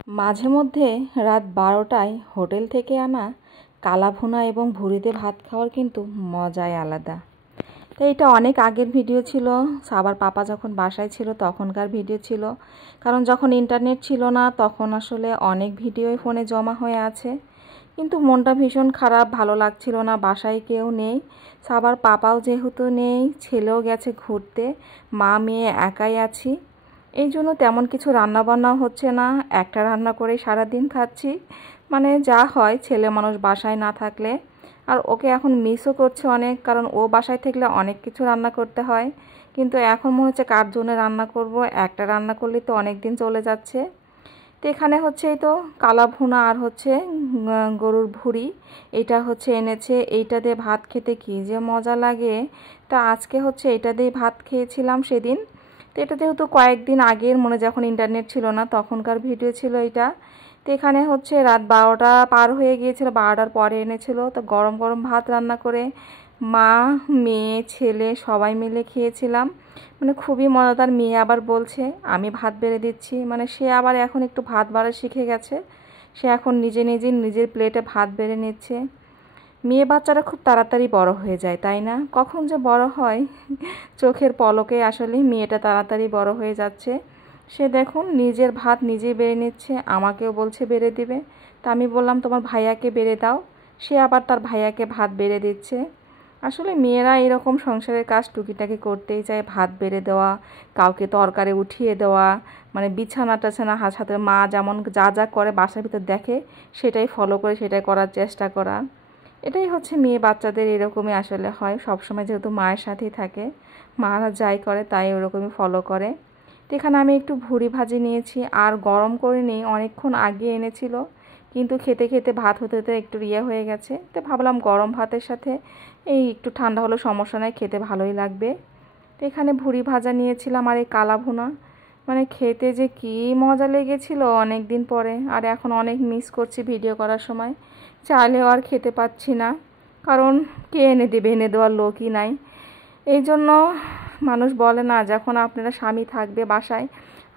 মাঝে মধ্যে রাত 12টায় হোটেল থেকে আনা কালা ভুনা এবং ভুড়িতে ভাত খাওয়ার কিন্তু মজাই আলাদা। তো এটা অনেক আগের ভিডিও ছিল, সাবার পাপা যখন বাসায় ছিল তখনকার ভিডিও ছিল। কারণ যখন ইন্টারনেট ছিল না তখন আসলে অনেক ভিডিওই ফোনে জমা হয়ে আছে, কিন্তু মনটা ভীষণ খারাপ, ভালো লাগছিল না। বাসায় কেউ নেই, সাবার পাপাও যেহেতু নেই, ছেলেও গেছে ঘুরতে, মা মেয়ে একাই আছি। এই জন্য তেমন কিছু রান্নাবান্নাও হচ্ছে না, একটা রান্না করেই সারাদিন খাচ্ছি। মানে যা হয় ছেলে মানুষ বাসায় না থাকলে। আর ওকে এখন মিসও করছে অনেক, কারণ ও বাসায় থাকলে অনেক কিছু রান্না করতে হয়, কিন্তু এখন মনে হচ্ছে কার জন্য রান্না করব, একটা রান্না করলেই তো অনেক দিন চলে যাচ্ছে। তো এখানে হচ্ছে এই তো কালা ভুনা আর হচ্ছে গরুর ভুড়ি, এটা হচ্ছে এনেছে। এইটা দিয়ে ভাত খেতে কী যে মজা লাগে। তা আজকে হচ্ছে এটা দিয়ে ভাত খেয়েছিলাম সেদিন। তো এটা যেহেতু কয়েকদিন আগের, মনে যখন ইন্টারনেট ছিল না তখনকার ভিডিও ছিল এটা। তো এখানে হচ্ছে রাত 12টা পার হয়ে গিয়েছিল, 12টার পরে এনেছিল। তো গরম গরম ভাত রান্না করে মা মেয়ে ছেলে সবাই মিলে খেয়েছিলাম। মানে খুবই মজাদার। মেয়ে আবার বলছে আমি ভাত বেড়ে দিচ্ছি, মানে সে আবার এখন একটু ভাত বাড়া শিখে গেছে। সে এখন নিজে নিজে নিজের প্লেটে ভাত বেড়ে নিচ্ছে। মেয়ে বাচ্চারা খুব তাড়াতাড়ি বড় হয়ে যায়, তাই না? কখন যে বড় হয় চোখের পলকে আসলে মেয়েটা তাড়াতাড়ি বড় হয়ে যাচ্ছে। সে দেখুন নিজের ভাত নিজেই বেড়ে নিচ্ছে, আমাকেও বলছে বেড়ে দিবে। তা আমি বললাম তোমার ভাইয়াকে বেড়ে দাও, সে আবার তার ভাইয়াকে ভাত বেড়ে দিচ্ছে। আসলে মেয়েরা এরকম সংসারের কাজ টুকিটাকি করতেই চায়, ভাত বেড়ে দেওয়া, কাউকে তরকারি উঠিয়ে দেওয়া, মানে বিছানা টাছানা সাথে মা যেমন যা যা করে বাসার ভিতর দেখে সেটাই ফলো করে সেটাই করার চেষ্টা করা। এটাই হচ্ছে মেয়ে বাচ্চাদের, এরকমই আসলে হয়। সবসময় যেহেতু মায়ের সাথেই থাকে, মারা যাই করে তাই ওরকমই ফলো করে। তো এখানে আমি একটু ভুড়ি ভাজি নিয়েছি, আর গরম করে নিই, অনেকক্ষণ আগে এনেছিল, কিন্তু খেতে খেতে ভাত হতে হতে একটু হয়ে গেছে। তো ভাবলাম গরম ভাতের সাথে এই একটু ঠান্ডা হলে সমস্যা নয়, খেতে ভালোই লাগবে। তো এখানে ভুড়ি ভাজা নিয়েছিলাম আর এই কালা ভুনা, মানে খেতে যে কী মজা লেগেছিল অনেক দিন পরে। আর এখন অনেক মিস করছি ভিডিও করার সময়, চাইলেও আর খেতে পাচ্ছি না, কারণ কে এনে দেবে, এনে দেওয়ার লোকই নাই। এই জন্য মানুষ বলে না, যখন আপনারা স্বামী থাকবে বাসায়,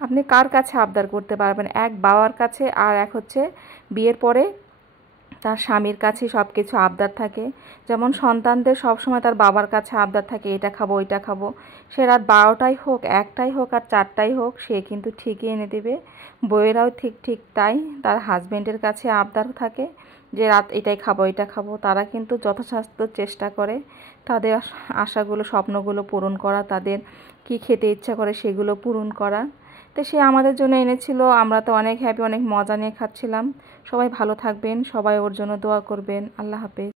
আপনি কার কাছে আবদার করতে পারবেন? এক বাবার কাছে, আর এক হচ্ছে বিয়ের পরে তার স্বামীর কাছে সব কিছু আবদার থাকে। যেমন সন্তানদের সবসময় তার বাবার কাছে আবদার থাকে, এটা খাবো ওইটা খাবো। সে রাত 12টাই হোক, 1টাই হোক আর 4টাই হোক, সে কিন্তু ঠিকই এনে দেবে। বউয়েরাও ঠিক ঠিক তাই, তার হাজবেন্ডের কাছে আবদার থাকে যে রাত এটাই খাবো এটা খাবো। তারা কিন্তু যথাসাধ্য চেষ্টা করে তাদের আশাগুলো স্বপ্নগুলো পূরণ করা, তাদের কি খেতে ইচ্ছা করে সেগুলো পূরণ করা। তো সে আমাদের জন্য এনেছিল, আমরা তো অনেক হ্যাপি, অনেক মজা নিয়ে খাচ্ছিলাম। সবাই ভালো থাকবেন, সবাই ওর জন্য দোয়া করবেন। আল্লাহ হাফেজ।